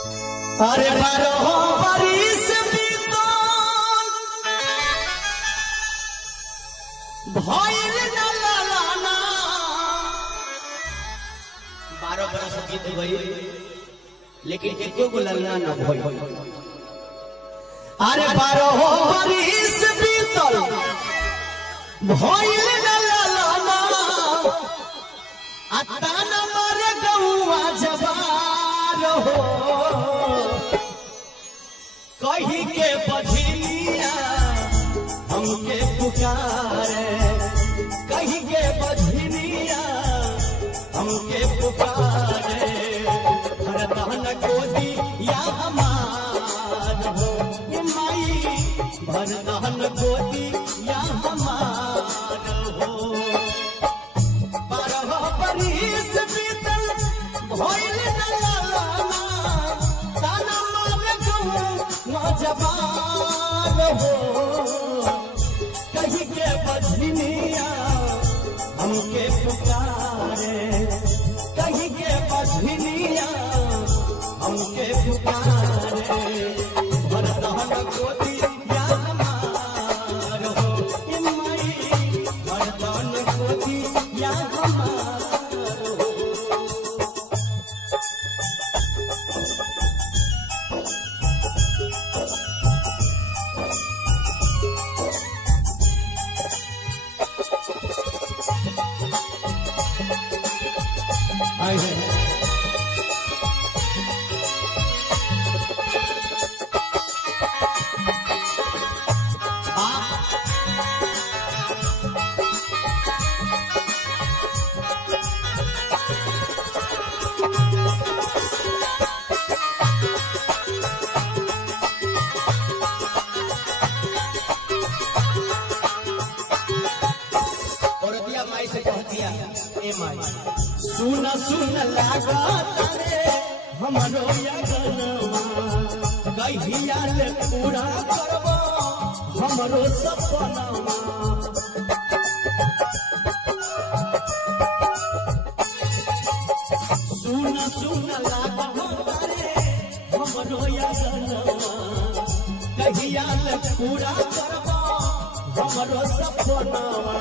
अरे बारह बरिस भइल न लालाना 12 बरस बीत गई लेकिन एको गो ललना न भइल। अरे 12 बरिस बीतल भइल न लालाना अतान मर गौआ जवार हो कहीं के बझिया हमके पुकारे कहीं के बझिया हमके पुकारे भरतन गोदी या हमार हो माई भरतन गोदी या हमार हो। 12 बरिस बीतल भइल न लालाना ताना मारे गौआ जवार हो कहीं के बझिया हमके पुकारे कहीं के बझिया हमके पुकारे भरतन गोदी या हमार हो माई भरतन गोदी या हमार हो। सुन सुन लागा तारे हमरो यगनमा कहिया ले पूरा करबो हमरो सपनामा। सुन सुन लागा तारे हमरो यगनमा कहिया ले पूरा करबो हमरो सपनामा।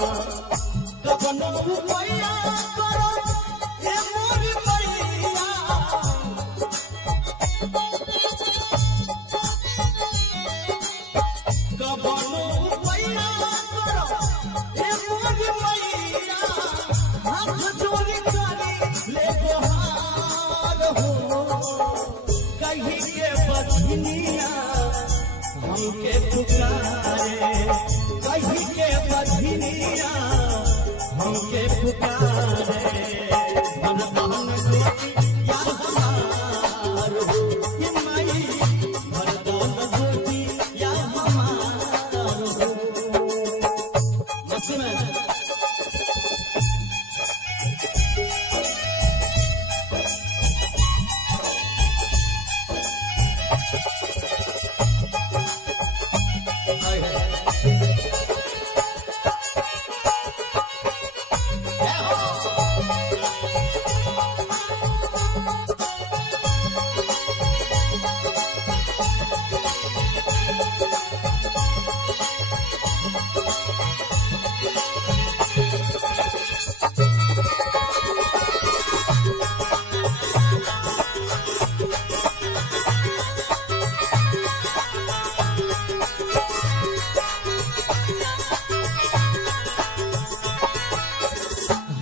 कबनो मैया करो ए मोरी मैया कबनो मैया करो ए मोरी मैया हाथ जोड़ी करी ले गोहार हो कहीं के बझिया हमके पुकारे कहीं के बझिया हमके पुकारे भरतन गोदी या हमार हो माई भरतन गोदी या हमार हो। बस में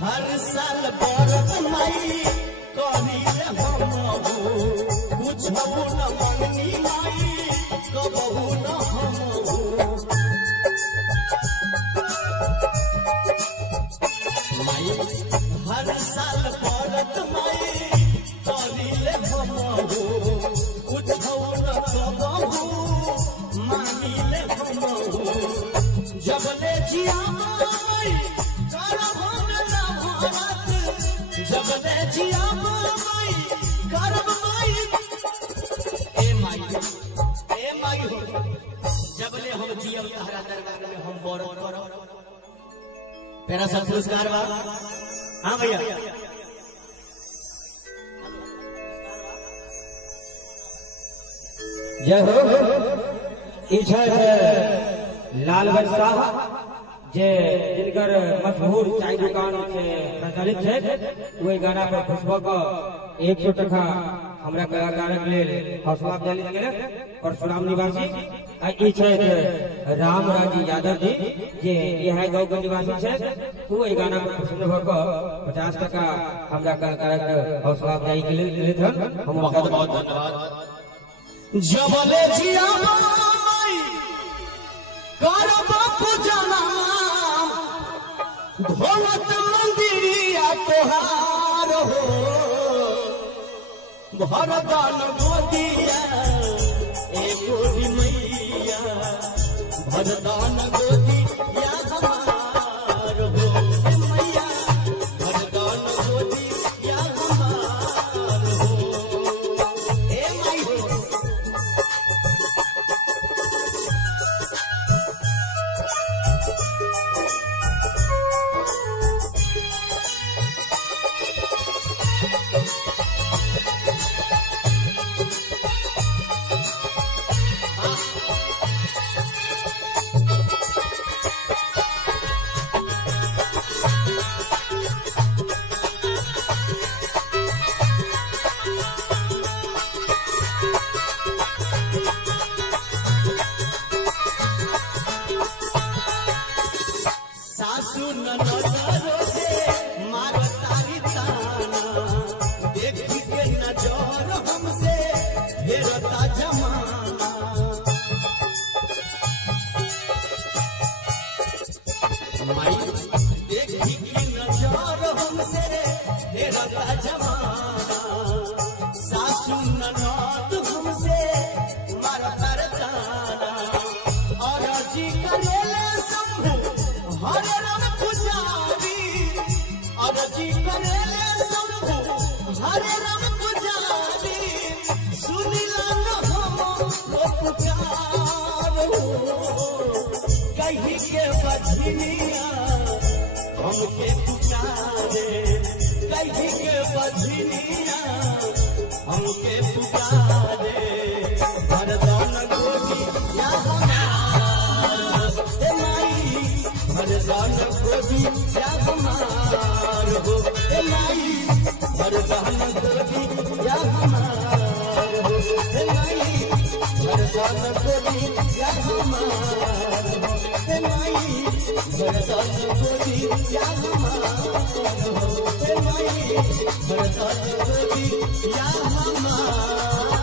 हर साल बरत माई करी ले हमहू कुछ न मंगनी माई कबहू न हमहू माई हर साल बरत माई करी ले हमहू कुछ न कबहू मानी ले हमहू जब ले जिया माई करबो जब ले जिया माई करब माई ए माई हो जब ले हम जियम तहरा दरबार में हम बरत करब मेरा सब पुरस्कार बा। हाँ भैया जय हो लालगंज साहब जे जिनकर मशहूर चाय दुकान से प्रचलित है वही गाना पर खुशबू का 100 टका हमरा कलाकारक लेल हौसला अफजाई केलक परशुराम निवासी राम राजी यादव जी जे यह गाँव के निवासी है वही गाना पर प्रसन्न होकर 50 टका हमरा कलाकारक हौसला अफजाई के लिए हम बहुत बहुत धन्यवाद। जबले जिया माई कर बापू जनाम धोलत मंदिरिया तोहार हो भरदान गोदिया एको मैया भरदान गोदिया हमार हो मैया भरदान गोदिया हमार हो ए माई हो सासू नजरों से मारो तारी ताना देख के नजर हमसे फेरता जमाना माई देख के नजर हमसे फेरता जमाना सासू ननद हमसे मारो तारी ताना और जी करेले शंभू हरे राम पुजारी और जी करेले शंभू हरे राम पुजारी सुनिला न हम पुकार हो कहीं के बजनिया हमके पुकारे कहीं के बजनिया हमके पुकारे भरदान गोदी या भरदान गोदी या हमार हो ए माई भरदान गोदी या हमार हो ए माई भरदान गोदी या हमार हो ए माई भरदान गोदी या हमार हो ए माई भरदान गोदी या हमार